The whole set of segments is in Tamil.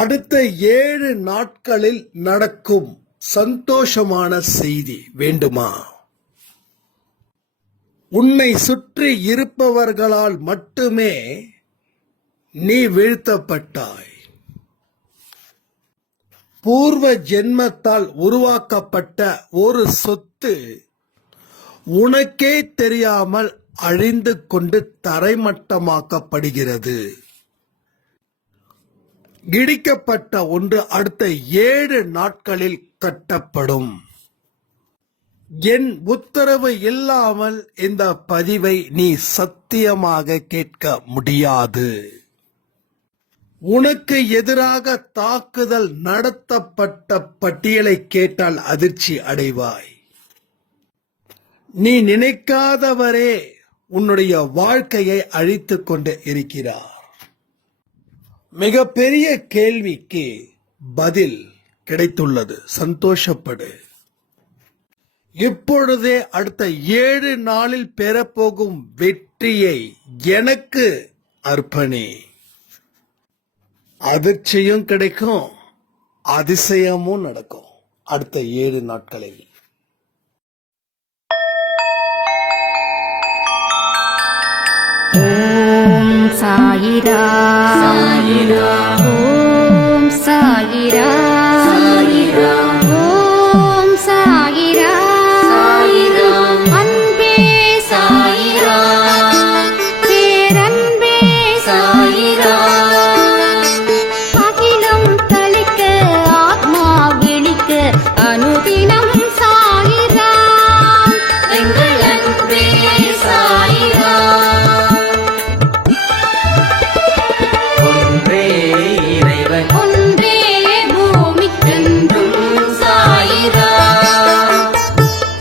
அடுத்த 7 நாட்களில் நடக்கும் சந்தோஷமான செய்தி வேண்டுமா? உன்னை சுற்றி இருப்பவர்களால் மட்டுமே நீ வீழ்த்தப்பட்டாய். பூர்வ ஜென்மத்தால் உருவாக்கப்பட்ட ஒரு சொத்து உனக்கே தெரியாமல் அழிந்து கொண்டு தரைமட்டமாக்கப்படுகிறது. இடிக்கப்பட்ட ஒன்று அடுத்த 7 நாட்களில் கட்டப்படும். என் உத்தரவு இல்லாமல் இந்த பதிவை நீ சத்தியமாக கேட்க முடியாது. உனக்கு எதிராக தாக்குதல் நடத்தப்பட்ட பட்டியலை கேட்டால் அதிர்ச்சி அடைவாய். நீ நினைக்காதவரே உன்னுடைய வாழ்க்கையை அழித்துக் கொண்டு இருக்கிறார். மிகப்பெரிய கேள்விக்கு பதில் கிடைத்துள்ளது. சந்தோஷப்படு. இப்பொழுதே அடுத்த 7 நாளில் பெறப்போகும் வெற்றியை எனக்கு அர்ப்பணி. அதிர்ச்சியும் கிடைக்கும், அதிசயமும் நடக்கும் அடுத்த 7 நாட்களில். ஓம் சாயிரா சாயிரா, ஓம் சாயிரா சாயிரா, ஓம் சாயிரா சாயிரா, அன்பே சாயிரா, பேரன்பே சாயிரா, அகிலம் தளிக்க ஆத்மா விழிக்க அனுதினம் சாயிரா, எங்கள் அன்பே சாயிரா. ஒன்றே பூமிக்கென்றும் சாயிரா,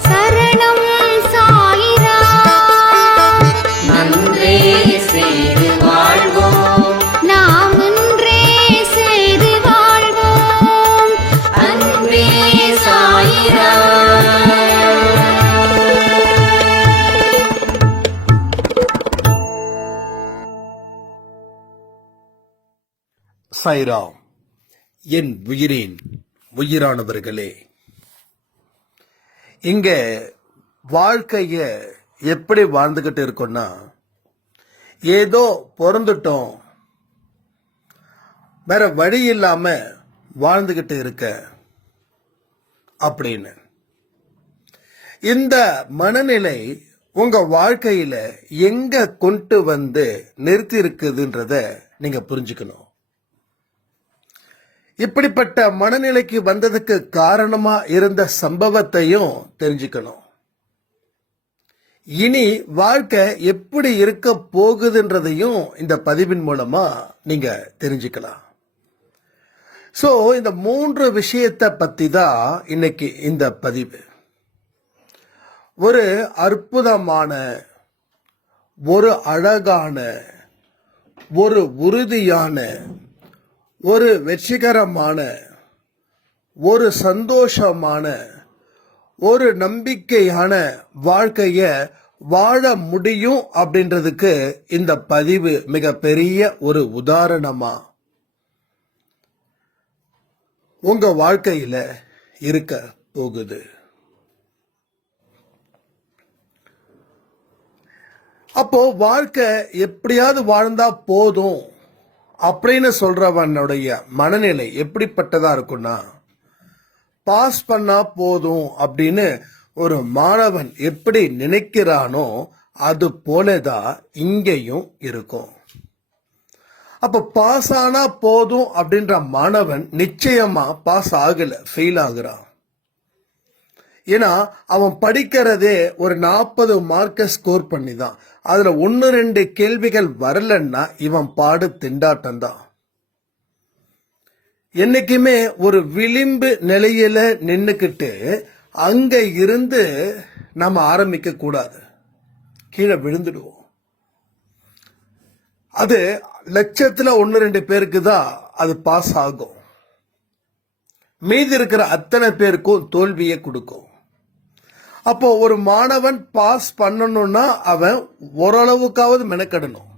சரணம் சாயிரா, நன்றே செய்து வாழ்வோம், நாம் ஒன்றே செய்து வாழ்வோம், அன்பே சாயிரா. சாய்ராம். என் உயிரின் உயிரானவர்களே, இங்க வாழ்க்கைய எப்படி வாழ்ந்துகிட்டு இருக்கோம்னா, ஏதோ பிறந்துட்டோம், வேற வழி இல்லாம வாழ்ந்துகிட்டு இருக்க அப்படின்னு. இந்த மனநிலை உங்க வாழ்க்கையில எங்க கொண்டு வந்து நிறுத்தி இருக்குதுன்றத நீங்க புரிஞ்சுக்கணும். இப்படிப்பட்ட மனநிலைக்கு வந்ததுக்கு காரணமா இருந்த சம்பவத்தையும் தெரிஞ்சுக்கணும். இனி வாழ்க்கை எப்படி இருக்க போகுதுன்றதையும் இந்த பதிவின் மூலமா நீங்க தெரிஞ்சுக்கலாம். சோ இந்த 3 விஷயத்தை பத்தி தான் இன்னைக்கு இந்த பதிவு. ஒரு அற்புதமான, ஒரு அழகான, ஒரு உறுதியான, ஒரு வெற்றிகரமான, ஒரு சந்தோஷமான, ஒரு நம்பிக்கையான வாழ்க்கைய வாழ முடியும் அப்படின்றதுக்கு இந்த பதிவு மிகப்பெரிய ஒரு உதாரணமா உங்க வாழ்க்கையில இருக்க போகுது. அப்போ வாழ்க்கை எப்படியாவது வாழ்ந்தா போதும் அப்படின்னு சொல்றவனுடைய மனநிலை எப்படிப்பட்டதா இருக்கும்னா, பாஸ் பண்ணா போதும் அப்படின்னு ஒரு மாணவன் எப்படி நினைக்கிறானோ அது போலதான் இங்கேயும் இருக்கும். அப்ப பாஸ் ஆனா போதும் அப்படின்ற மாணவன் நிச்சயமா பாஸ் ஆகல, ஃபெயில் ஆகுறான். ஏன்னா அவன் படிக்கிறதே ஒரு 40 மார்க்க ஸ்கோர் பண்ணி தான். அதுல 1-2 கேள்விகள் வரலன்னா இவன் பாடு திண்டாட்டம் தான். என்னைக்குமே ஒரு விளிம்பு நிலையில நின்னுக்கிட்டு அங்க இருந்து நம்ம ஆரம்பிக்க கூடாது, கீழே விழுந்துடுவோம். அது லட்சத்துல 1-2 பேருக்கு தான் அது பாஸ் ஆகும். மீதி இருக்கிற அத்தனை பேருக்கும் தோல்வியை கொடுக்கும். அப்போ ஒரு மாணவன் பாஸ் பண்ணணும்னா அவன் ஓரளவுக்காவது மெனக்கடணும்.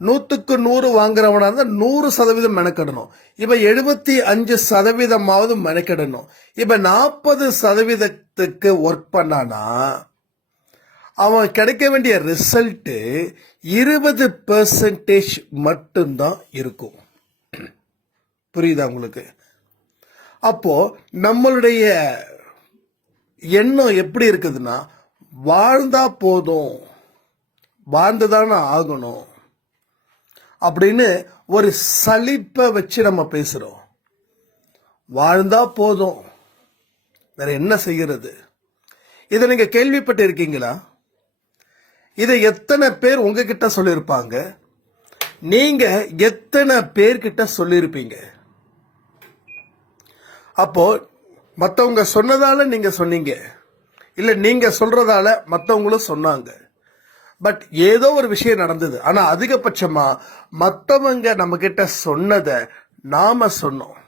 100க்கு 100 வாங்குறவனா இருந்தா 100% மெனக்கெடணும். இப்ப 75% மெனக்கெடணும். இப்ப 40% ஒர்க் பண்ணானா அவன் கிடைக்க வேண்டிய ரிசல்ட் 20% மட்டும்தான் இருக்கும். புரியுதா உங்களுக்கு? அப்போ நம்மளுடைய எண்ணம் எப்படி இருக்குதுன்னா, வாழ்ந்தா போதும், வாழ்ந்துதானே ஆகணும் அப்படின்னு ஒரு சலிப்பை வச்சு நம்ம பேசுறோம். வாழ்ந்தா போதும், வேற என்ன செய்யறது? இதை நீங்க கேள்விப்பட்டு இருக்கீங்களா? இதை எத்தனை பேர் உங்ககிட்ட சொல்லியிருப்பாங்க? நீங்க எத்தனை பேர்கிட்ட சொல்லியிருப்பீங்க? அப்போ மற்றவங்க சொன்னதால நீங்க சொன்னீங்க, இல்ல நீங்க சொல்றதால மற்றவங்களும் சொன்னாங்க. பட் ஏதோ ஒரு விஷயம் நடந்தது. ஆனா அதிகபட்சமா மற்றவங்க நம்ம கிட்ட சொன்னதை நாம சொன்னோம்.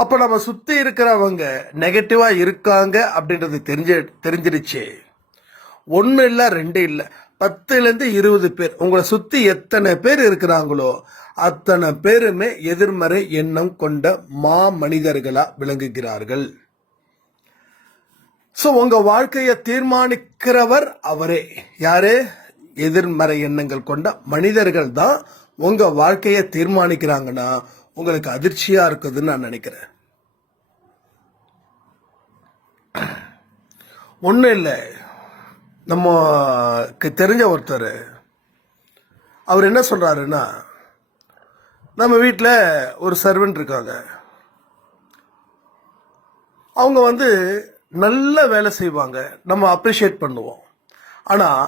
அப்ப நம்ம சுத்தி இருக்கிறவங்க நெகட்டிவா இருக்காங்க அப்படின்றது தெரிஞ்சிருச்சு. 1 இல்ல 2 இல்ல, 10லேருந்து 20 பேர் உங்களை சுத்தி எத்தனை பேர் இருக்கிறாங்களோ அத்தனை பேருமே எதிர்மறை எண்ணம் கொண்ட மனிதர்களா விளங்குகிறார்கள். சோ உங்க வாழ்க்கையை தீர்மானிக்கிறவர் அவரே. யாரு? எதிர்மறை எண்ணங்கள் கொண்ட மனிதர்கள் தான் உங்க வாழ்க்கையை தீர்மானிக்கிறாங்கன்னா உங்களுக்கு அதிர்ச்சியா இருக்குதுன்னு நான் நினைக்கிறேன். ஒன்றும் இல்லை, நமக்கு தெரிஞ்ச ஒருத்தர் அவர் என்ன சொல்றாருன்னா, நம்ம வீட்டில் ஒரு சர்வெண்ட் இருக்காங்க. அவங்க நல்ல வேலை செய்வாங்க, நம்ம அப்ரிஷியேட் பண்ணுவோம். ஆனால்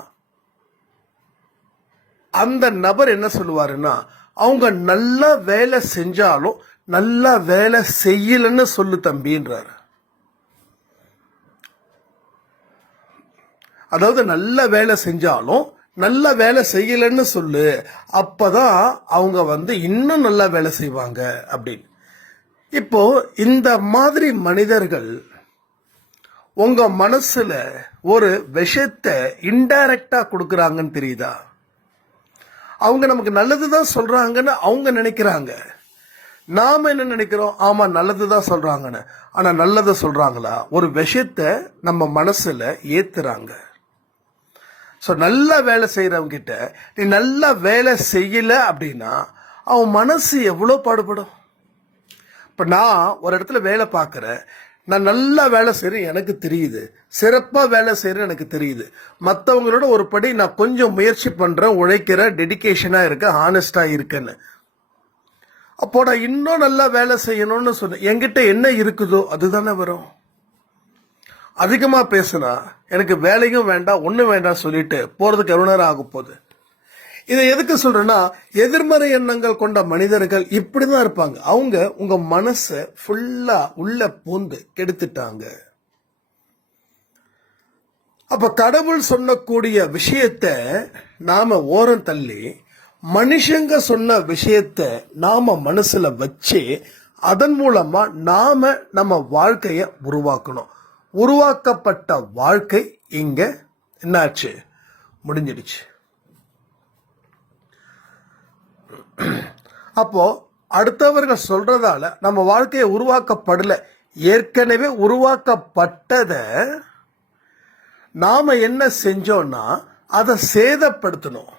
அந்த நபர் என்ன சொல்லுவாருன்னா, அவங்க நல்லா வேலை செஞ்சாலும் நல்லா வேலை செய்யலன்னு சொல்லு தம்பின்றாரு. அதாவது நல்ல வேலை செஞ்சாலும் நல்ல வேலை செய்யலன்னு சொல்லு, அப்பதான் அவங்க இன்னும் நல்லா வேலை செய்வாங்க அப்படின்னு. இப்போ இந்த மாதிரி மனிதர்கள் உங்க மனசுல ஒரு விஷயத்தை இன்டைரக்டா கொடுக்கறாங்கன்னு தெரியுதா? அவங்க நமக்கு நல்லதுதான் சொல்றாங்கன்னு அவங்க நினைக்கிறாங்க. நாம என்ன நினைக்கிறோம்? ஆமா நல்லதுதான் சொல்றாங்கன்னு. ஆனா நல்லதை சொல்றாங்களா? ஒரு விஷயத்தை நம்ம மனசுல ஏத்துறாங்க. ஸோ நல்ல வேலை செய்யறவங்க கிட்ட நீ நல்ல வேலை செய்யல அப்படின்னா அவன் மனசு எவ்வளோ பாடுபடும். இப்போ நான் ஒரு இடத்துல வேலை பார்க்குறேன், நான் நல்லா வேலை செய்கிறேன் எனக்கு தெரியுது, சிறப்பாக வேலை செய்கிறேன் எனக்கு தெரியுது. மற்றவங்களோட ஒரு படி நான் கொஞ்சம் முயற்சி பண்ணுறேன், உழைக்கிறேன், டெடிக்கேஷனாக இருக்கேன், ஹானஸ்டாக இருக்கேன்னு. அப்போ நான் இன்னும் நல்லா வேலை செய்யணும்னு சொன்னேன். என்கிட்ட என்ன இருக்குதோ அதுதானே வரும். அதிகமாக பேசுனா எனக்கு வேலையும் வேண்டாம் ஒன்றும் வேண்டாம் சொல்லிட்டு போகிறதுக்கு எவ்வளோ நேரம் ஆக போகுது. இதை எதுக்கு சொல்றேன்னா, எதிர்மறை எண்ணங்கள் கொண்ட மனிதர்கள் இப்படிதான் இருப்பாங்க. அவங்க உங்க மனசை ஃபுல்லா உள்ள பூந்து கெடுத்துட்டாங்க. அப்ப கடவுள் சொல்லக்கூடிய விஷயத்த நாம ஓரம் தள்ளி மனுஷங்க சொன்ன விஷயத்த நாம மனசுல வச்சு அதன் மூலமா நாம நம்ம வாழ்க்கைய உருவாக்கணும். உருவாக்கப்பட்ட வாழ்க்கை இங்க என்னாச்சு? முடிஞ்சிடுச்சு. அப்போ அடுத்தவர்கள் சொல்றதால நம்ம வாழ்க்கையை உருவாக்கப்படல, ஏற்கனவே உருவாக்கப்பட்டத நாம என்ன செஞ்சோம்னா அதை சேதப்படுத்தணும்.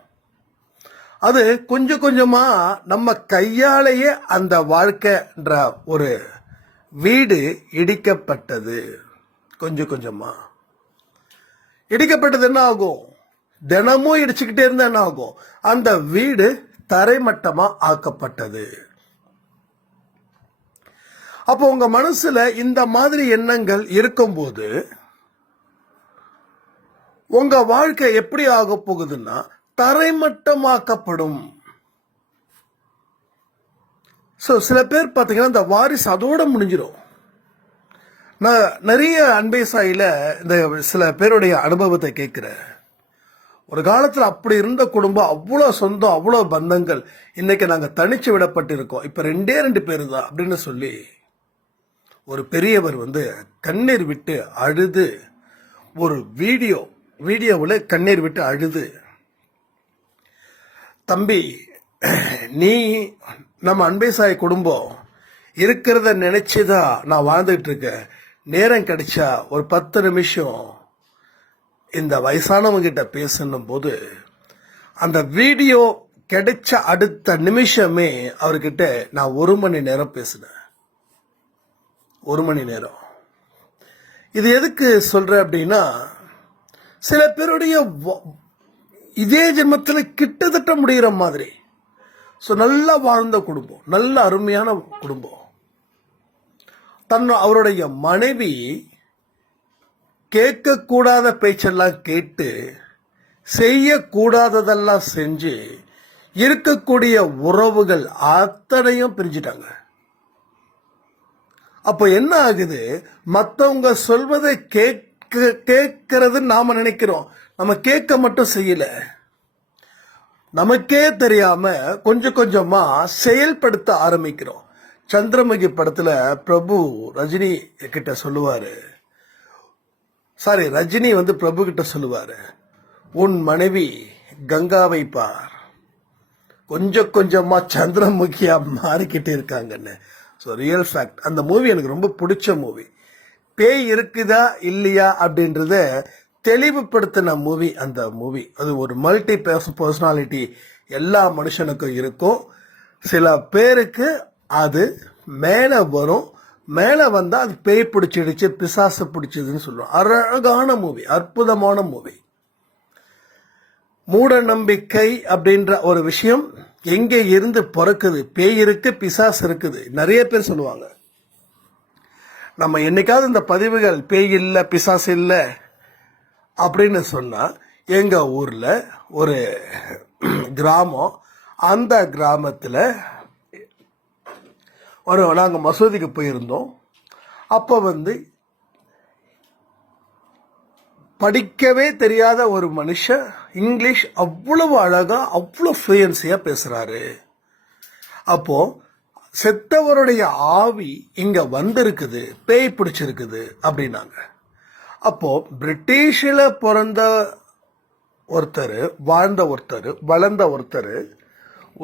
அது கொஞ்சம் கொஞ்சமா நம்ம கையாலேயே அந்த வாழ்க்கைன்ற ஒரு வீடு இடிக்கப்பட்டது. கொஞ்சம் கொஞ்சமா இடிக்கப்பட்டது என்ன ஆகும்? தினமும் இடிச்சுக்கிட்டே இருந்தா என்ன ஆகும்? அந்த வீடு தரைமட்டமா ஆக்கப்பட்டது. அப்போ உங்க மனசுல இந்த மாதிரி எண்ணங்கள் இருக்கும்போது உங்க வாழ்க்கை எப்படி ஆக போகுதுன்னா தரைமட்டமாக்கப்படும். சில பேர் பார்த்தீங்கன்னா இந்த வாரிசு அதோட முடிஞ்சிடும். நான் நிறைய அன்பே சாயில இந்த சில பேருடைய அனுபவத்தை கேட்கிறேன். ஒரு காலத்தில் அப்படி இருந்த குடும்பம், அவ்வளோ சொந்தம், அவ்வளோ பந்தங்கள். இன்னைக்கு நாங்கள் தனிச்சு விடப்பட்டிருக்கோம், இப்போ 2 பேர் தான் அப்படின்னு சொல்லி ஒரு பெரியவர் கண்ணீர் விட்டு அழுது ஒரு வீடியோவில் கண்ணீர் விட்டு அழுது தம்பி, நீ நம்ம அன்பே சாய் குடும்பம் இருக்கிறத நினைச்சுதான் நான் வாழ்ந்துட்டு இருக்கேன். நேரம் கிடைச்சா ஒரு 10 நிமிஷம் இந்த வயசானவங்க கிட்ட பேசணும் போது அந்த வீடியோ கிடைச்ச அடுத்த நிமிஷமே அவர்கிட்ட நான் 1 மணி நேரம் பேசினேன். 1 மணி நேரம். இது எதுக்கு சொல்றேன் அப்படின்னா, சில பேருடைய இதே ஜென்மத்தில் கிட்டத்தட்ட முடிகிற மாதிரி. ஸோ நல்லா வாழ்ந்த குடும்பம், நல்ல அருமையான குடும்பம். அவருடைய மனைவி கேட்கக்கூடாத பேச்செல்லாம் கேட்டு செய்யக்கூடாததெல்லாம் செஞ்சு இருக்கக்கூடிய உறவுகள் அத்தனையும் பிரிஞ்சிட்டாங்க. அப்போ என்ன ஆகுது, மற்றவங்க சொல்வதை கேட்கறது நாம நினைக்கிறோம், நம்ம கேட்க மட்டும் செய்யல, நமக்கே தெரியாம கொஞ்சம் கொஞ்சமா செயல்படுத்த ஆரம்பிக்கிறோம். சந்திரமுகி படத்துல பிரபு ரஜினி கிட்ட சொல்லுவாரு, ரஜினி பிரபு கிட்ட சொல்லுவாரு, உன் மனைவி கங்காவை பார், கொஞ்சம் கொஞ்சமா சந்திரமுகியா மாறிக்கிட்டே இருக்காங்கன்னு. So real fact. அந்த மூவி எனக்கு ரொம்ப பிடிச்ச மூவி. பேய் இருக்குதா இல்லையா அப்படின்றத தெளிவுபடுத்தின மூவி அந்த மூவி. அது ஒரு மல்டி பர்சனாலிட்டி எல்லா மனுஷனுக்கும் இருக்கும். சில பேருக்கு அது மேலே வரும், மேலே வந்தால் அது பேய் பிடிச்சிடுச்சு, பிசாசு பிடிச்சதுன்னு சொல்லுவோம். அழகான மூவி, அற்புதமான மூவி. மூட நம்பிக்கை அப்படின்ற ஒரு விஷயம் எங்கே இருந்து பிறக்குது? பேய் இருக்கு, பிசாசு இருக்குது, நிறைய பேர் சொல்லுவாங்க. நம்ம என்னைக்காவது இந்த பதிவுகள் பேய் இல்லை பிசாசு இல்லை அப்படின்னு சொன்னா, எங்க ஊர்ல ஒரு கிராமம், அந்த கிராமத்தில் நாங்கள் மசூதிக்கு போயிருந்தோம். அப்போ படிக்கவே தெரியாத ஒரு மனுஷன் இங்கிலீஷ் அவ்வளவு அழகா அவ்வளோ ஃப்ளூயன்சியா பேசுறாரு. அப்போ செத்தவருடைய ஆவி இங்க வந்திருக்குது, பேய் பிடிச்சிருக்குது அப்படின்னாங்க. அப்போ பிரிட்டிஷில் பிறந்த ஒருத்தர், வாழ்ந்த ஒருத்தர், வளர்ந்த ஒருத்தர்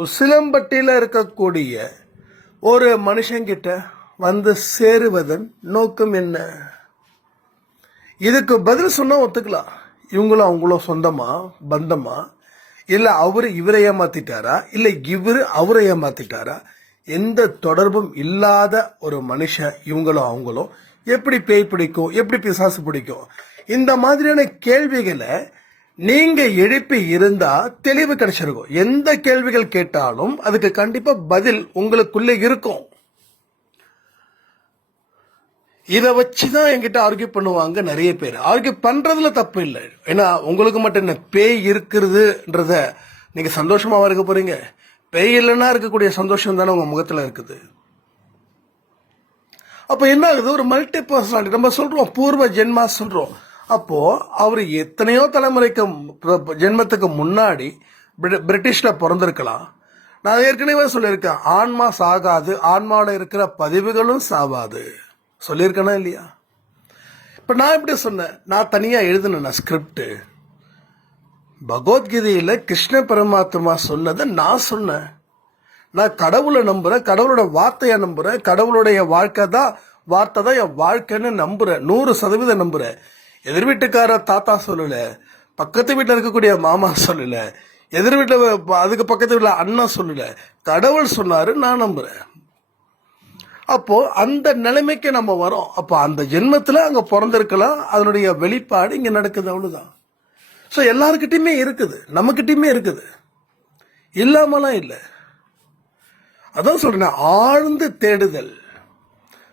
உசிலம்பட்டியில் இருக்கக்கூடிய ஒரு மனுஷங்கிட்ட சேருவதன் நோக்கம் என்ன? இதுக்கு பதில் சொன்னா ஒத்துக்கலாம். இவங்களும் அவங்களும் சொந்தமா பந்தமா, இல்ல அவரு இவரை ஏமாத்திட்டாரா, இல்ல இவரு அவரை ஏமாத்திட்டாரா? எந்த தொடர்பும் இல்லாத ஒரு மனுஷன் இவங்களும் அவங்களும் எப்படி பேய் பிடிக்கும், எப்படி பிசாசு பிடிக்கும்? இந்த மாதிரியான கேள்விகளை நீங்க எழுப்பி இருந்தா தெளிவு கிடைச்சிருக்கும். எந்த கேள்விகள் கேட்டாலும் அதுக்கு கண்டிப்பா பதில் உங்களுக்குள்ள இருக்கும். இதை வச்சுதான் என்கிட்ட ஆர்கியூ பண்ணுவாங்க நிறைய பேர். ஆர்கியூ பண்றதுல தப்பு இல்லை. ஏன்னா உங்களுக்கு மட்டும் என்ன பேய் இருக்கிறதுன்றத நீங்க சந்தோஷமாவா இருக்க போறீங்க? பேய் இல்லைன்னா இருக்கக்கூடிய சந்தோஷம் தானே உங்க முகத்துல இருக்குது. அப்ப என்ன ஆகுது, ஒரு மல்டி பர்சனாலிட்டி நம்ம சொல்றோம், பூர்வ ஜென்மா சொல்றோம். அப்போ அவர் எத்தனையோ தலைமுறைக்கு ஜென்மத்துக்கு முன்னாடி பிரிட்டிஷ்ல பிறந்திருக்கலாம். நான் ஏற்கனவே சொல்லியிருக்கேன், ஆன்மா சாகாது, ஆன்மாவில் இருக்கிற பதிவுகளும் சாவாது சொல்லியிருக்கேனா இல்லையா? இப்ப நான் எப்படி சொன்னேன், நான் தனியா எழுதின ஸ்கிரிப்ட் பகவத்கீதையில கிருஷ்ண பரமாத்மா சொன்னதை நான் சொன்னேன். நான் கடவுளை நம்புறேன், கடவுளோட வார்த்தையை நம்புறேன், கடவுளுடைய வார்த்தை தான் என் வாழ்க்கைன்னு நம்புறேன், 100% நம்புறேன். எதிர் வீட்டுக்கார தாத்தா சொல்லல, பக்கத்து வீட்டில் இருக்கக்கூடிய மாமா சொல்லல, எதிர் வீட்டில் அதுக்கு பக்கத்து வீட்டில் அண்ணா சொல்லல, கடவுள் சொன்னாரு, நான் நம்புறேன். அப்போ அந்த நிலைமைக்கு நம்ம வரோம். அப்போ அந்த ஜென்மத்துல அங்க பிறந்திருக்கலாம், அதனுடைய வெளிப்பாடு இங்க நடக்குது, அவ்வளவுதான். ஸோ எல்லாருக்கிட்டையுமே இருக்குது, நம்மகிட்டயுமே இருக்குது, இல்லாமலாம் இல்லை. அதான் சொல்றேன், ஆழ்ந்து தேடுதல்.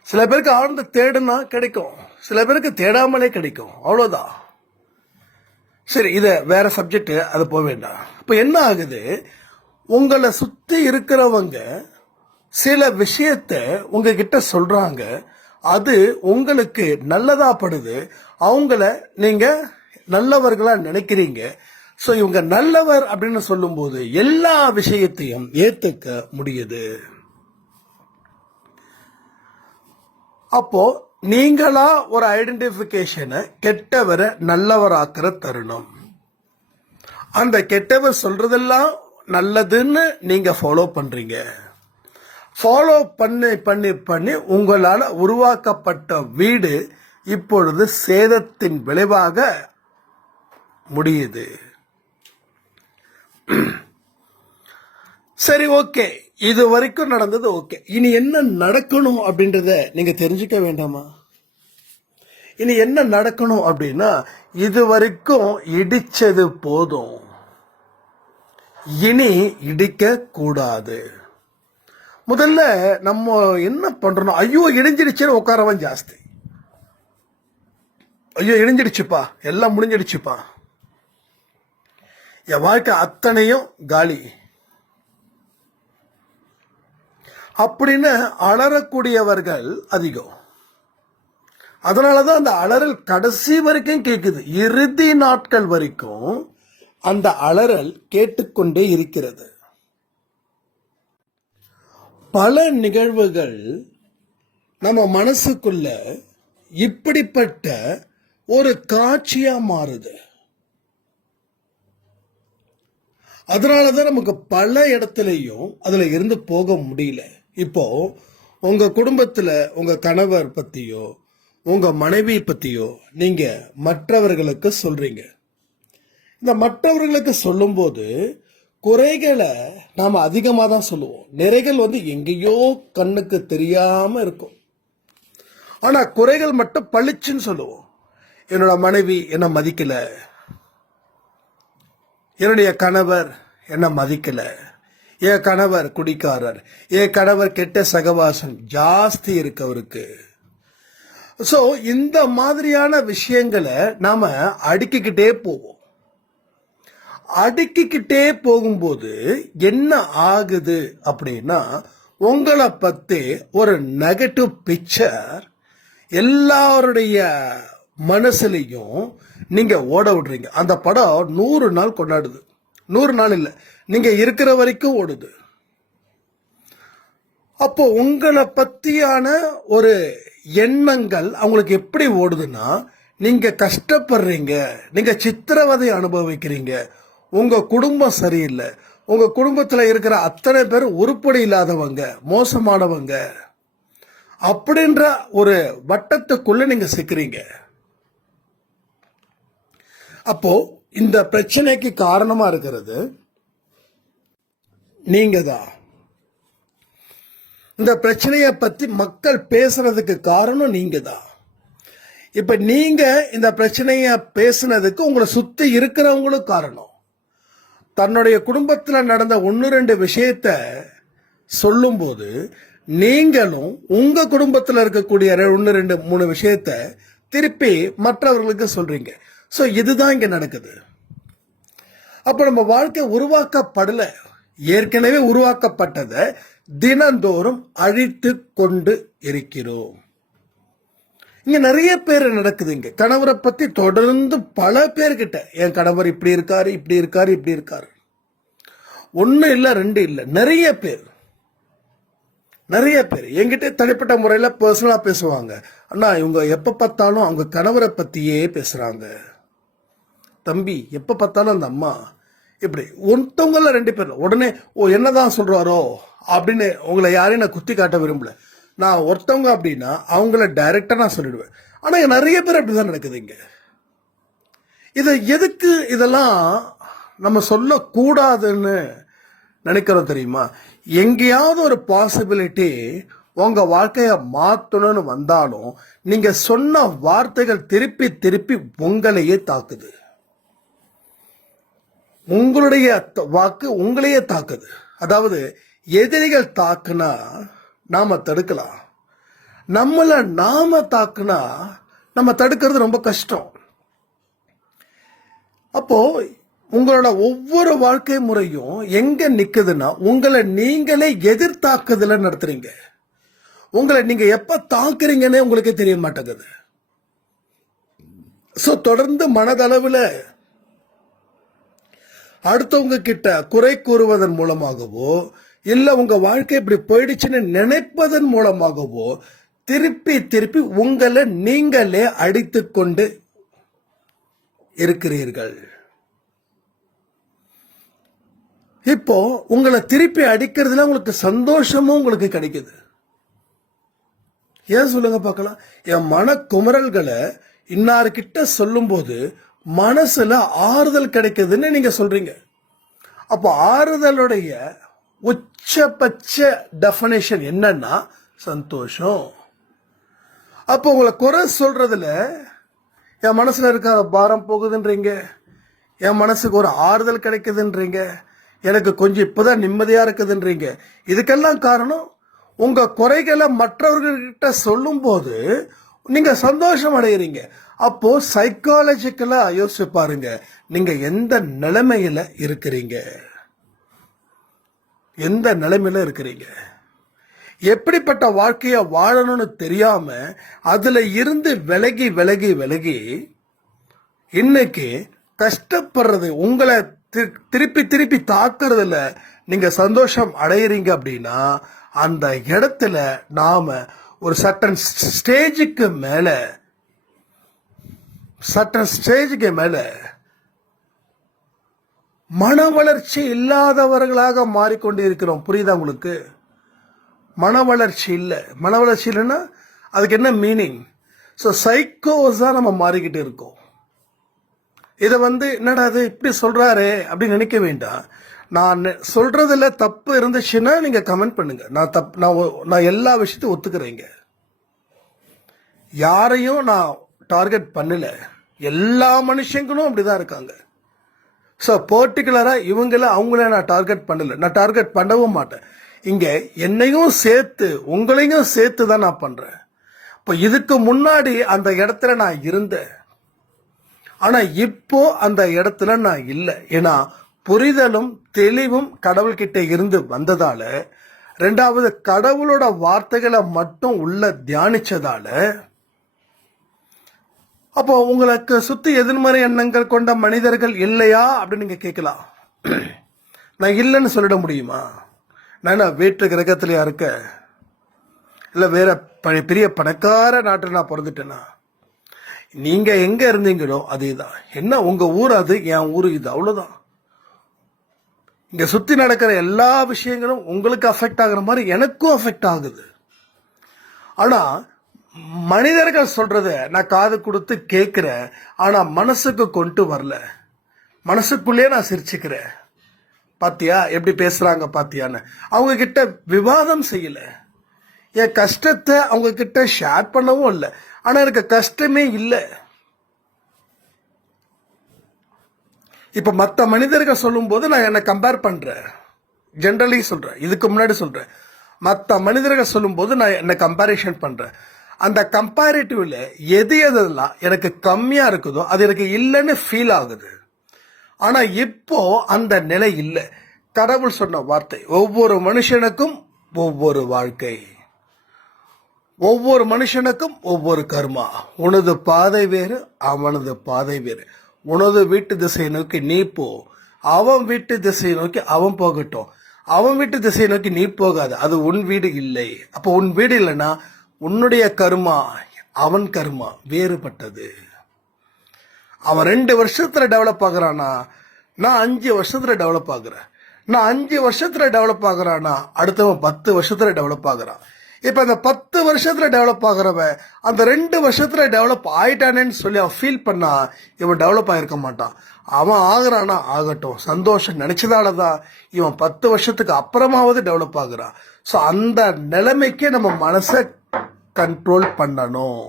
சில பேருக்கு ஆழ்ந்து தேடுனா கிடைக்கும், சில பேருக்கு தேடாமலே கிடைக்கும், அவ்வளவுதான். சரி, இத வேற சப்ஜெக்ட், அது போக வேண்டாம். இப்ப என்ன ஆகுது, உங்களை சுத்தி இருக்கிறவங்க சில விஷயத்த உங்ககிட்ட சொல்றாங்க, அது உங்களுக்கு நல்லதா படுது, அவங்கள நீங்க நல்லவர்களா நினைக்கிறீங்க. ஸோ இவங்க நல்லவர் அப்படின்னு சொல்லும்போது எல்லா விஷயத்தையும் ஏத்துக்க முடியுது. அப்போ நீங்களா ஒரு ஐடென்டிபிகேஷனை கெட்டவரை நல்லவராக்குற தருணம். அந்த கெட்டவர் சொல்றதெல்லாம் நல்லதுன்னு நீங்க ஃபாலோ பண்றீங்க. ஃபாலோ பண்ணி பண்ணி பண்ணி உங்களால் உருவாக்கப்பட்ட வீடு இப்பொழுது சேதத்தின் விளைவாக முடியுது. சரி, ஓகே, இது வரைக்கும் நடந்தது ஓகே. இனி என்ன நடக்கணும் அப்படின்றத நீங்க தெரிஞ்சுக்க வேண்டாமா? இனி என்ன நடக்கணும் அப்படின்னா, இது வரைக்கும் இடிச்சது போதும், இனி இடிக்க கூடாது. முதல்ல நம்ம என்ன பண்றோம், ஐயோ இடிஞ்சிடுச்சுன்னு உட்காரவன் ஜாஸ்தி. ஐயோ இடிஞ்சிடுச்சுப்பா, எல்லாம் முடிஞ்சிடுச்சுப்பா, என் வாழ்க்கை அத்தனையும் காலி அப்படின்னு அலறக்கூடியவர்கள் அதிகம். அதனாலதான் அந்த அலறல் கடைசி வரைக்கும் கேட்குது. இறுதி நாட்கள் வரைக்கும் அந்த அலறல் கேட்டுக்கொண்டே இருக்கிறது. பல நிகழ்வுகள் நம்ம மனசுக்குள்ள இப்படிப்பட்ட ஒரு காட்சியா மாறுது. அதனாலதான் நமக்கு பல இடத்துலையும் அதுல இருந்து போக முடியல. இப்போ உங்க குடும்பத்துல உங்க கணவர் பத்தியோ உங்க மனைவி பத்தியோ நீங்க மற்றவர்களுக்கு சொல்றீங்க. இந்த மற்றவர்களுக்கு சொல்லும்போது குறைகளை நாம அதிகமாக தான் சொல்லுவோம். நிறைகள் எங்கேயோ கண்ணுக்கு தெரியாம இருக்கும். ஆனா குறைகள் மட்டும் பளிச்சுன்னு சொல்லுவோம். என்னோட மனைவி என்ன மதிக்கல, என்னுடைய கணவர் என்ன மதிக்கல, என் கணவர் குடிக்காரர், என் கணவர் கெட்ட சகவாசம் ஜாஸ்தி இருக்கு அவருக்கு. ஸோ இந்த மாதிரியான விஷயங்களை நாம அடுக்கிக்கிட்டே போவோம். அடுக்கிக்கிட்டே போகும்போது என்ன ஆகுது அப்படின்னா, உங்களை பத்தி ஒரு நெகட்டிவ் பிக்சர் எல்லாருடைய மனசுலையும் நீங்க ஓட விடுறீங்க. அந்த படம் 100 நாள் கொண்டாடுது. 100 நாள் இல்லை, நீங்க இருக்கிற வரைக்கும் ஓடுது. அப்போ உங்களை பத்தியான ஒரு எண்ணங்கள் அவங்களுக்கு எப்படி ஓடுதுன்னா, நீங்க கஷ்டப்படுறீங்க, நீங்க சித்திரவதை அனுபவிக்கிறீங்க, உங்க குடும்பம் சரியில்லை, உங்க குடும்பத்துல இருக்கிற அத்தனை பேர் உருப்படி இல்லாதவங்க, மோசமானவங்க அப்படின்ற ஒரு வட்டத்துக்குள்ள நீங்க சிக்கிறீங்க. அப்போ இந்த பிரச்சனைக்கு காரணமா இருக்கிறது நீங்க தான். இந்த பிரச்சனைய பத்தி மக்கள் பேசுறதுக்கு காரணம் நீங்க தான். இப்ப நீங்க இந்த பிரச்சனைய பேசுனதுக்கு உங்களை சுத்தி இருக்கிறவங்களும் காரணம். தன்னுடைய குடும்பத்தில் நடந்த 1-2 விஷயத்த சொல்லும்போது நீங்களும் உங்க குடும்பத்தில் இருக்கக்கூடிய 1-2-3 விஷயத்த திருப்பி மற்றவர்களுக்கு சொல்றீங்க. ஸோ இதுதான் இங்க நடக்குது. அப்ப நம்ம வாழ்க்கை உருவாக்கப்படல, ஏற்கனவே உருவாக்கப்பட்டதை தினந்தோறும் அழித்து கொண்டு இருக்கிறோம். இங்க நிறைய பேர் நடக்குது. இங்க கணவரை பத்தி தொடர்ந்து பல பேர்கிட்ட, என் கணவர் இப்படி இருக்காரு, இப்படி இருக்காரு, இப்படி இருக்காரு, 1 இல்லை 2 இல்லை, நிறைய பேர் என்கிட்ட தனிப்பட்ட முறையில் பர்சனலா பேசுவாங்க. அண்ணா இவங்க எப்ப பார்த்தாலும் அவங்க கணவரை பத்தியே பேசுறாங்க, தம்பி எப்ப பார்த்தாலும் அந்த அம்மா இப்படி. ஒருத்தவங்கள 2 பேர் உடனே என்னதான் சொல்றாரோ அப்படின்னு உங்களை யாரையும் நான் குத்தி காட்ட விரும்பல. நான் ஒருத்தவங்க அப்படின்னா அவங்கள டைரக்டா நான் சொல்லிடுவேன். ஆனா நிறைய பேர் அப்படிதான் நடக்குது இங்க. இதை எதுக்கு இதெல்லாம் நம்ம சொல்லக்கூடாதுன்னு நினைக்கிறோம் தெரியுமா? எங்கேயாவது ஒரு பாசிபிலிட்டி உங்க வாழ்க்கைய மாத்தணும்னு வந்தாலும் நீங்க சொன்ன வார்த்தைகள் திருப்பி திருப்பி உங்களையே தாக்குது. உங்களுடைய வாக்கு உங்களையே தாக்குது. அதாவது எதிரிகள் தாக்குனா நாம தடுக்கலாம், நம்மள நாம தாக்குனா நம்ம தடுக்கிறது ரொம்ப கஷ்டம். அப்போ உங்களோட ஒவ்வொரு வாழ்க்கை முறையும் எங்க நிக்குதுன்னா, உங்களை நீங்களே எதிர்த்தாக்குதல நடத்துறீங்க. உங்களை நீங்க எப்ப தாக்குறீங்கன்னே உங்களுக்கே தெரிய மாட்டேங்குது. சோ தொடர்ந்து மனதளவுல அடுத்தவங்க கிட்ட குறை கூறுவதன் மூலமாகவோ இல்ல உங்க வாழ்க்கை இப்படி போயிடுச்சுன்னு நினைப்பதன் மூலமாகவோ திருப்பி திருப்பி உங்களை நீங்களே அடித்து கொண்டு இருக்கிறீர்கள். இப்போ உங்களை திருப்பி அடிக்கிறதுல உங்களுக்கு சந்தோஷமும் உங்களுக்கு கிடைக்குது. ஏன் சொல்லுங்க பார்க்கலாம். என் மன குமரல்களை இன்னார்கிட்ட சொல்லும்போது மனசுல ஆறுதல் கிடைக்குதுன்னு நீங்க சொல்றீங்க. அப்போ ஆறுதலுடைய உச்சபட்ச டெஃபினேஷன் என்னன்னா சந்தோஷம். அப்போ உங்களை குறை சொல்றதுல என் மனசுல இருக்கிற பாரம் போகுதுன்றீங்க, என் மனசுக்கு ஒரு ஆறுதல் கிடைக்குதுன்றீங்க, எனக்கு கொஞ்சம் இப்போதான் நிம்மதியா இருக்குதுன்றீங்க. இதுக்கெல்லாம் காரணம் உங்க குறைகளை மற்றவர்கள்கிட்ட சொல்லும் போது நீங்க சந்தோஷம் அடைகிறீங்க. அப்போ சைக்காலஜிக்கலா யோசிச்சு பாருங்க, நீங்க எந்த நிலைமையில இருக்கிறீங்க, எந்த நிலைமையில இருக்கிறீங்க, எப்படிப்பட்ட வாழ்க்கைய வாழணும்னு தெரியாம அதுல இருந்து விலகி விலகி விலகி இன்னைக்கு கஷ்டப்படுறது, உங்களை திருப்பி திருப்பி தாக்குறதுல நீங்க சந்தோஷம் அடையிறீங்க அப்படின்னா அந்த இடத்துல நாம ஒரு சட்டன் ஸ்டேஜுக்கு மேல மன வளர்ச்சி இல்லாதவர்களாக மாறிக்கொண்டு இருக்கிறோம். புரியுதா உங்களுக்கு? மன வளர்ச்சி இல்லைன்னா அதுக்கு என்ன மீனிங்? ஸோ சைக்கோஸா நம்ம மாறிக்கிட்டு இருக்கோம். இதை என்னடா அது இப்படி சொல்றாரு அப்படின்னு நினைக்க வேண்டாம். நான் சொல்றதுல தப்பு இருந்துச்சுன்னா நீங்க கமெண்ட் பண்ணுங்க. நான் எல்லா விஷயத்தையும் ஒத்துக்கிறேங்க. யாரையும் நான் டார்கெட் பண்ணல. எல்லா மனுஷங்களும் அப்படிதான் இருக்காங்க. ஸோ பர்டிகுலரா இவங்கள அவங்கள நான் டார்கெட் பண்ணல, நான் டார்கெட் பண்ணவும் மாட்டேன். இங்க என்னையும் சேர்த்து உங்களையும் சேர்த்து தான் நான் பண்றேன். இப்போ இதுக்கு முன்னாடி அந்த இடத்துல நான் இருந்தேன், ஆனா இப்போ அந்த இடத்துல நான் இல்லை. ஏன்னா புரிதலும் தெளிவும் கடவுள்கிட்ட இருந்து வந்ததால, ரெண்டாவது கடவுளோட வார்த்தைகளை மட்டும் உள்ள தியானிச்சதால, அப்போ உங்களுக்கு சுத்தி எதிர்மறை எண்ணங்கள் கொண்ட மனிதர்கள் இல்லையா அப்படின்னு நீங்க கேட்கலாம். நான் இல்லைன்னு சொல்லிட முடியுமா? நான் வேற்று கிரகத்திலயா இருக்க, இல்ல வேற பெரிய பணக்கார நாட்டில் நான் பிறந்துட்டேனா? நீங்க எங்க இருந்தீங்களோ அதேதான். என்ன உங்க ஊர் அது, என் ஊர் இது, அவ்வளவுதான். இங்க சுத்தி நடக்கிற எல்லா விஷயங்களும் உங்களுக்கு அஃபெக்ட் ஆகுற மாதிரி எனக்கும் அஃபெக்ட் ஆகுது. ஆனா மனிதர்கள் சொல்றத நான் காது கொடுத்து கேட்கிறேன், ஆனா மனசுக்கு கொண்டு வரல. மனசுக்குள்ளே நான் சிரிச்சுக்கிறேன். பாத்தியா எப்படி பேசுறாங்க பாத்தியான்னு. அவங்க கிட்ட விவாதம் செய்யல, என் கஷ்டத்தை அவங்க கிட்ட ஷேர் பண்ணவும் இல்லை. ஆனா எனக்கு கஷ்டமே இல்லை. இப்ப மற்ற மனிதர்கள் சொல்லும் போது நான் என்ன கம்பேர் பண்றேன், ஜென்ரலி சொல்றேன், இதுக்கு முன்னாடி சொல்றேன். மற்ற மனிதர்கள் சொல்லும் போது நான் என்ன கம்பேரிஷன் பண்றேன். அந்த கம்பேரிட்டிவ்ல எதெல்லாம் எனக்கு கம்மியா இருக்குதோ அது எனக்கு இல்லைன்னு ஃபீல் ஆகுது. ஆனா இப்போ அந்த நிலை இல்லை. கடவுள் சொன்ன வார்த்தை, ஒவ்வொரு மனுஷனுக்கும் ஒவ்வொரு வாழ்க்கை, ஒவ்வொரு மனுஷனுக்கும் ஒவ்வொரு கர்மா. உனது பாதை வேறு, அவனது பாதை வேறு. உனது வீட்டு திசையை நோக்கி நீ போ, அவன் வீட்டு திசையை நோக்கி அவன் போகட்டும். அவன் வீட்டு திசையை நோக்கி நீ போகாது, அது உன் வீடு இல்லை. அப்போ உன் வீடு இல்லைன்னா உன்னுடைய கர்மா அவன் கர்மா வேறுபட்டது. அவன் 2 வருஷத்துல டெவலப் ஆகுறானா, நான் 5 வருஷத்துல டெவலப் ஆகுறேன். நான் 5 வருஷத்துல டெவலப் ஆகுறானா, அடுத்தவன் 10 வருஷத்துல டெவலப் ஆகுறான். இப்ப அந்த 10 வருஷத்துல டெவலப் ஆகுறவன் அந்த 2 வருஷத்துல டெவலப் ஆயிட்டானேன்னு சொல்லி அவன் ஃபீல் பண்ணா இவன் டெவலப் ஆயிருக்க மாட்டான். அவன் ஆகுறானா ஆகட்டும், சந்தோஷம் நினைச்சதாலதான் இவன் 10 வருஷத்துக்கு அப்புறமாவது டெவலப் ஆகுறான். ஸோ அந்த நிலைமைக்கே நம்ம மனசை கண்ட்ரோல் பண்ணணும்.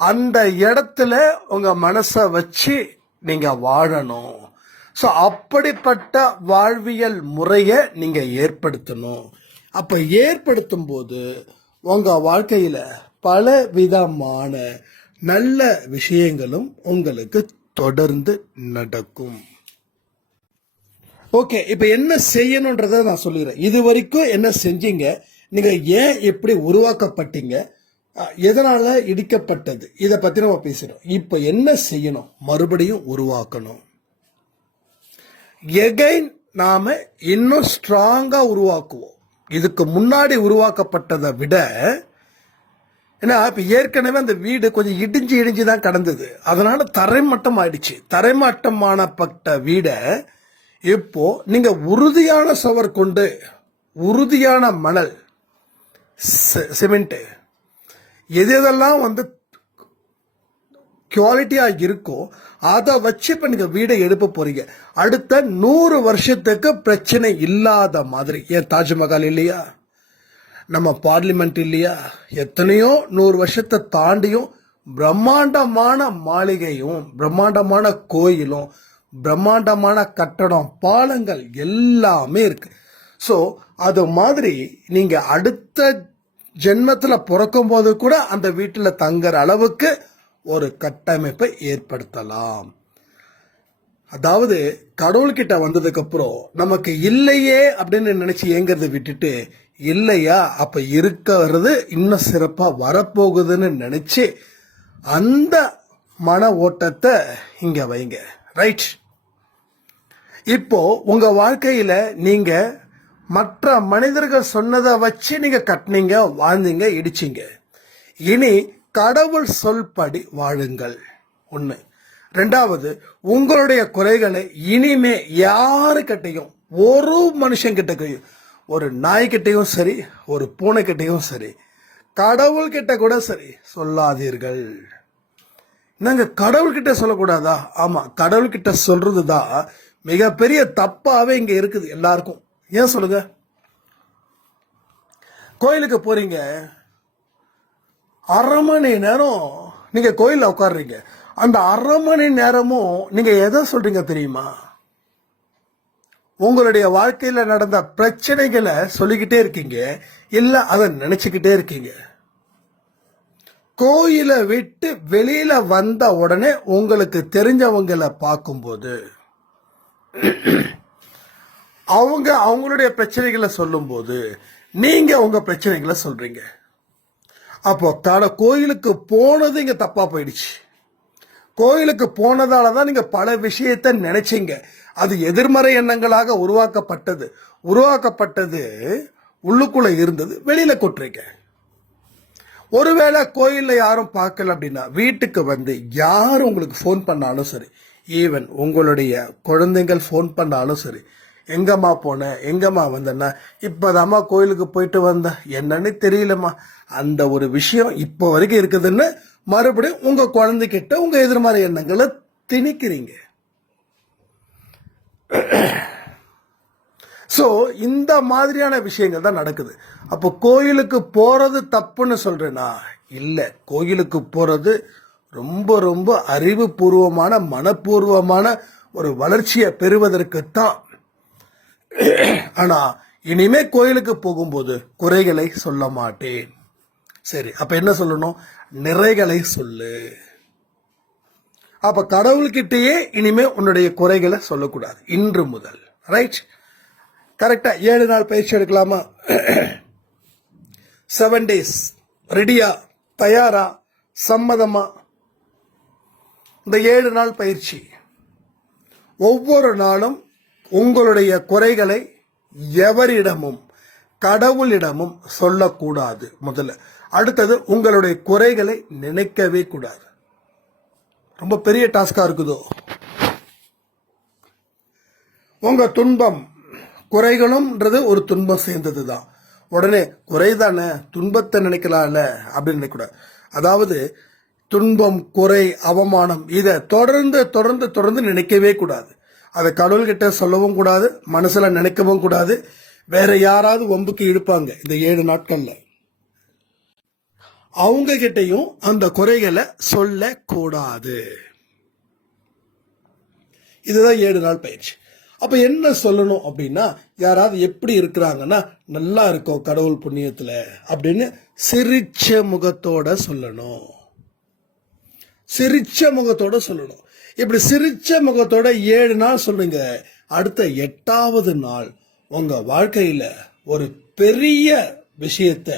அந்த இடத்துல உங்க மனசை வச்சு நீங்க வாழணும். ஸோ அப்படிப்பட்ட வாழ்வியல் முறையை நீங்க ஏற்படுத்தணும். அப்ப ஏற்படுத்தும் போது உங்க வாழ்க்கையில பல விதமான நல்ல விஷயங்களும் உங்களுக்கு தொடர்ந்து நடக்கும். ஓகே, இப்ப என்ன செய்யணும்ன்றத நான் சொல்லிடுறேன். இது வரைக்கும் என்ன செஞ்சீங்க, நீங்க ஏன் எப்படி உருவாக்கப்பட்டீங்க, எதனால இடிக்கப்பட்டது, இதை பத்தி நம்ம பேசுறோம். இப்ப என்ன செய்யணும், மறுபடியும் உருவாக்கணும். எகைன் நாம இன்னும் ஸ்ட்ராங்கா உருவாக்குவோம். இதுக்கு முன்னாடி உருவாக்கப்பட்டதை விட, ஏன்னா இப்ப ஏற்கனவே அந்த வீடு கொஞ்சம் இடிஞ்சு தான் கடந்தது, அதனால தரைமட்டம் ஆயிடுச்சு. தரைமட்டமானப்பட்ட வீடை இப்போ நீங்க உறுதியான சுவர் கொண்டு, உறுதியான மணல், சிமெண்ட், எதெல்லாம் குவாலிட்டியா இருக்கோ அதை வச்சு இப்ப நீங்க வீடை எழுப்ப போறீங்க. அடுத்த 100 வருஷத்துக்கு பிரச்சனை இல்லாத மாதிரி. ஏன் தாஜ்மஹால் இல்லையா, நம்ம பார்லிமெண்ட் இல்லையா, எத்தனையோ 100 வருஷத்தை தாண்டியும் பிரம்மாண்டமான மாளிகையும் பிரம்மாண்டமான கோயிலும் பிரம்மாண்டமான கட்டடம், பாலங்கள் எல்லாமே இருக்கு. ஸோ அது மாதிரி நீங்க அடுத்த ஜென்மத்துல பிறக்கும் போது கூட அந்த வீட்டில் தங்குற அளவுக்கு ஒரு கட்டமைப்பை ஏற்படுத்தலாம். அதாவது கடவுள்கிட்ட வந்ததுக்கு அப்புறம் நமக்கு இல்லையே அப்படின்னு நினைச்சு ஏங்கிறத விட்டுட்டு, இல்லையா அப்ப இருக்கிறது இன்னும் சிறப்பா வரப்போகுதுன்னு நினைச்சு அந்த மன ஓட்டத்தை இங்க வைங்க. ரைட். இப்போ உங்க வாழ்க்கையில நீங்க மற்ற மனிதர்கள் சொன்னதை வச்சு நீங்க கட்டினீங்க, வாழ்ந்தீங்க, இடிச்சீங்க. இனி கடவுள் சொல்படி வாழுங்கள். 1. 2வது, உங்களுடைய குறைகளை இனிமே யாருக்கிட்டையும், ஒரு மனுஷங்கிட்டையும், ஒரு நாய்கிட்டையும் சரி, ஒரு பூனைக்கிட்டையும் சரி, கடவுள்கிட்ட கூட சரி சொல்லாதீர்கள். நாங்க கடவுள்கிட்ட சொல்லக்கூடாதா? ஆமா, கடவுள்கிட்ட சொல்றதுதான் மிகப்பெரிய தப்பாவே இங்க இருக்குது எல்லாருக்கும். ஏன் சொல்லுங்க? கோயிலுக்கு போறீங்க, 1/2 மணி நேரம் நீங்க கோயில்ல உட்காடுறீங்க. அந்த 1/2 மணி நேரமும் நீங்க எதை சொல்றீங்க தெரியுமா? உங்களுடைய வாழ்க்கையில நடந்த பிரச்சனைகளை சொல்லிக்கிட்டே இருக்கீங்க, இல்ல அதை நினைச்சுக்கிட்டே இருக்கீங்க. கோயிலை விட்டு வெளியில வந்த உடனே உங்களுக்கு தெரிஞ்சவங்களை பார்க்கும்போது அவங்க அவங்களுடைய பிரச்சனைகளை சொல்லும்போது நீங்க உங்க பிரச்சனைகளை சொல்றீங்க. அப்போ கோயிலுக்கு போனது இங்க தப்பா போயிடுச்சு. கோயிலுக்கு போனதால தான் நீங்க பல விஷயத்தை நினைச்சீங்க. அது எதிர்மறை எண்ணங்களாக உருவாக்கப்பட்டது உள்ளுக்குள்ள இருந்தது, வெளியில கொட்டுறீங்க. ஒருவேளை கோயில்ல யாரும் பார்க்கல அப்படின்னா வீட்டுக்கு வந்து யார் உங்களுக்கு ஃபோன் பண்ணாலும் சரி, ஈவன் உங்களுடைய குழந்தைகள் ஃபோன் பண்ணாலும் சரி, எங்கம்மா போன, எங்கம்மா வந்தேன்னா, இப்போதாம்மா கோயிலுக்கு போயிட்டு வந்தேன், என்னன்னு தெரியலம்மா, அந்த ஒரு விஷயம் இப்போ வரைக்கும் இருக்குதுன்னு மறுபடியும் உங்க குழந்தைகிட்ட உங்க எதிர்மறை எண்ணங்களை திணிக்கிறீங்க. ஸோ இந்த மாதிரியான விஷயங்கள் தான் நடக்குது. அப்போ கோயிலுக்கு போறது தப்புன்னு சொல்றேனா? இல்லை, கோயிலுக்கு போறது ரொம்ப ரொம்ப அறிவுபூர்வமான, மனப்பூர்வமான ஒரு வளர்ச்சியை பெறுவதற்குத்தான். ஆனா இனிமே கோயிலுக்கு போகும்போது குறைகளை சொல்ல மாட்டேன். சரி, அப்ப என்ன சொல்லணும்? நிறைகளை சொல்லு. அப்ப கடவுள்கிட்டயே இனிமே உன்னுடைய குறைகளை சொல்லக்கூடாது இன்று முதல். ரைட்? கரெக்டா 7 நாள் பயிற்சி எடுக்கலாமா? 7 days ரெடியா, தயாரா, சம்மதமா? இந்த 7 நாள் பயிற்சி ஒவ்வொரு நாளும் உங்களுடைய குறைகளை எவரிடமும் கடவுளிடமும் சொல்லக்கூடாது முதல்ல. அடுத்தது, உங்களுடைய குறைகளை நினைக்கவே கூடாது. ரொம்ப பெரிய டாஸ்கா இருக்குதோ? உங்க துன்பம், குறைகளும்ன்றது ஒரு துன்பம் சேர்ந்தது தான். உடனே குறைதானே, துன்பத்தை நினைக்கலாம்ல அப்படின்னு நினைக்கூடாது. அதாவது துன்பம், குறை, அவமானம் இதை தொடர்ந்து தொடர்ந்து தொடர்ந்து நினைக்கவே கூடாது. அதை கடவுள்கிட்ட சொல்லவும் கூடாது, மனசுல நினைக்கவும் கூடாது. வேற யாராவது வம்புக்கு இழுப்பாங்க இந்த 7 நாட்கள்ல, அவங்க கிட்டையும் அந்த குறைகளை சொல்லக்கூடாது. இதுதான் 7 நாள் பயிற்சி. அப்ப என்ன சொல்லணும் அப்படின்னா, யாராவது எப்படி இருக்கிறாங்கன்னா, நல்லா இருக்கும் கடவுள் புண்ணியத்துல அப்படின்னு சிரிச்ச முகத்தோட சொல்லணும். சிரிச்ச முகத்தோட சொல்லணும். இப்படி சிரிச்ச முகத்தோட 7 நாள் சொல்லுங்க. அடுத்த 8வது நாள் உங்க வாழ்க்கையில ஒரு பெரிய விஷயத்தை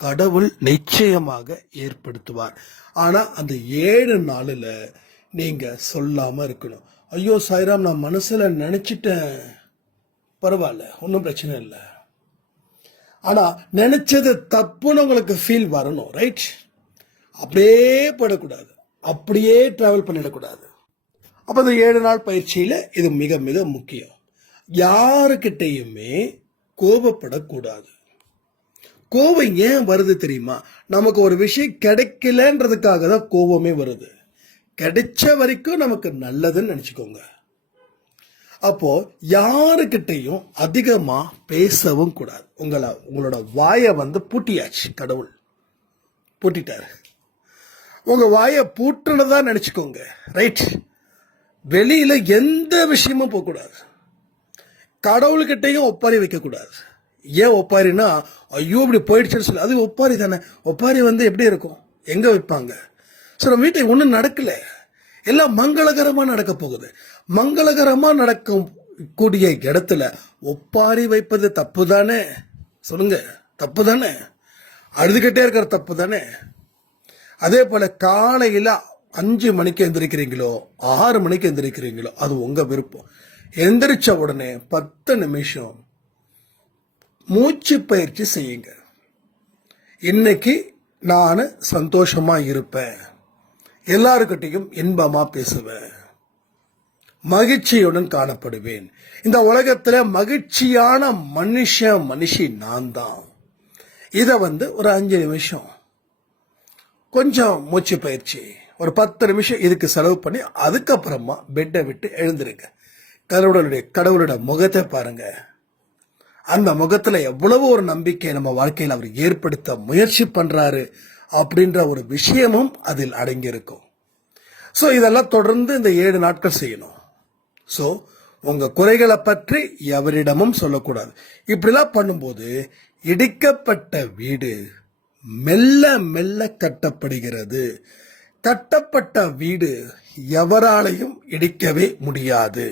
கடவுள் நிச்சயமாக ஏற்படுத்துவார். ஆனா அந்த 7 நாளில் நீங்க சொல்லாம இருக்கணும். ஐயோ சாய்ராம், நான் மனசுல நினைச்சிட்டேன், பரவாயில்ல, ஒன்றும் பிரச்சனை இல்லை. ஆனா நினைச்சது தப்புன்னு உங்களுக்கு ஃபீல் வரணும். ரைட்? அப்படியே படக்கூடாது, அப்படியே டிராவல் பண்ணிடக்கூடாது. அப்ப இந்த 7 நாள் பயிற்சியில இது மிக மிக முக்கியம். யாருக்கிட்டையுமே கோபப்படக்கூடாது. கோபம் ஏன் வருது தெரியுமா? நமக்கு ஒரு விஷயம் கிடைக்கலன்றதுக்காக தான் கோபமே வருது. கிடைச்ச வரைக்கும் நமக்கு நல்லதுன்னு நினைச்சுக்கோங்க. அப்போ யாருக்கிட்டையும் அதிகமா பேசவும் கூடாது. உங்களோட வாயை பூட்டியாச்சு, கடவுள் பூட்டிட்டாரு. உங்க வாயை பூட்டுனதா நினைச்சுக்கோங்க, ரைட்? வெளியில எந்த விஷயமும் போகக்கூடாது. கடவுள்கிட்டையும் ஒப்பாரி வைக்கக்கூடாது. ஏன் ஒப்பாரினா, ஐயோ இப்படி போயிடுச்சுன்னு சொல்லி, அது ஒப்பாரி தானே. ஒப்பாரி எப்படி இருக்கும், எங்க வைப்பாங்க? ஸோ நம்ம வீட்டில் ஒன்றும் நடக்கல, எல்லாம் மங்களகரமா நடக்க போகுது. மங்களகரமா நடக்கும் கூடிய இடத்துல ஒப்பாரி வைப்பது தப்பு தானே? சொல்லுங்க, தப்பு தானே? அழுதுகிட்டே இருக்கிற தப்பு தானே? அதே போல காலையில 5 மணிக்கு எந்திரிக்கிறீங்களோ 6 மணிக்கு எந்திரிக்கிறீங்களோ அது உங்க விருப்பம். எந்திரிச்ச உடனே 10 நிமிஷம் மூச்சு பயிற்சி செய்யுங்க. இன்னைக்கு நான் சந்தோஷமா இருப்பேன், எல்லாருக்கிட்டையும் இன்பமா பேசுவேன், மகிழ்ச்சியுடன் காணப்படுவேன். இந்த உலகத்துல மகிழ்ச்சியான மனுஷி நான் தான். இத ஒரு 5 நிமிஷம் கொஞ்சம் மூச்சு பயிற்சி, ஒரு 10 நிமிஷம் இதுக்கு செலவு பண்ணி அதுக்கப்புறமா பெட்டை விட்டு எழுந்திருங்க. கடவுளுடைய முகத்தை பாருங்க. அந்த முகத்துல எவ்வளவு ஒரு நம்பிக்கை நம்ம வாழ்க்கையில் அவர் ஏற்படுத்த முயற்சி பண்றாரு அப்படின்ற ஒரு விஷயமும் அதில் அடங்கியிருக்கும். ஸோ இதெல்லாம் தொடர்ந்து இந்த 7 நாட்கள் செய்யணும். ஸோ உங்க குறைகளை பற்றி எவரிடமும் சொல்லக்கூடாது. இப்படிலாம் பண்ணும்போது இடிக்கப்பட்ட வீடு மெல்ல மெல்ல கட்டப்படுகிறது. கட்டப்பட்ட வீடு எவராலையும் இடிக்கவே முடியாது.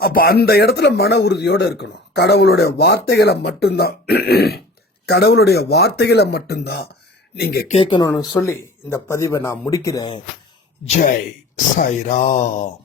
அப்ப அந்த இடத்துல மன உறுதியோடு இருக்கணும். கடவுளுடைய வார்த்தைகளை மட்டும்தான் நீங்க கேட்கணும்னு சொல்லி இந்த பதிவை நான் முடிக்கிறேன். ஜெய் சாய்ராம்.